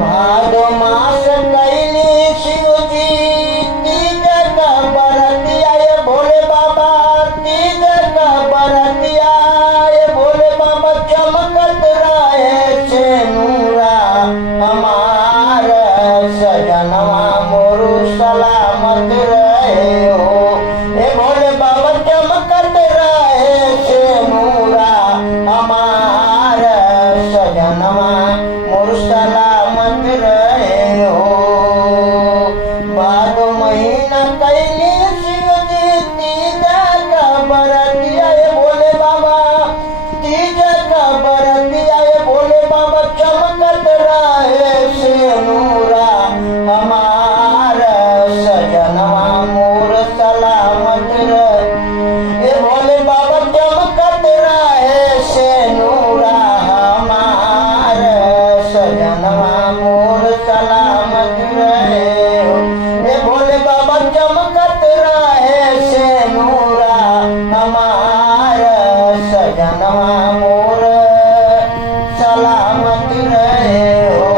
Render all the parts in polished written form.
भादो मास कैली शिवजी तीज का बरतिया ये भोले बाबा तीज का बरतिया ये भोले बाबा चमकत रहे से नूरा हमार सजनवा मोरू सलामत रहे हो ये भोले बाबा चमकत रहे से नूरा हमार सजनवा मोर सलामत रहे हो। भादो महीना कैली शिवजी तीज का बरतिया ये भोले बाबा तीज का बरतिया ये भोले बाबा चमकत रहे से नूरा हमार सजनवा मोर सलामत रहे ये भोले बाबा चमकत रहे से नूरा हमार सजनवा मोर सलामत रहे हो ये भोले बाबा चमकत रहे से नूरा हमार सजनवा मोर सलामत रहे हो।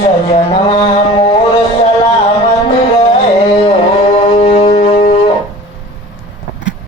सजनवा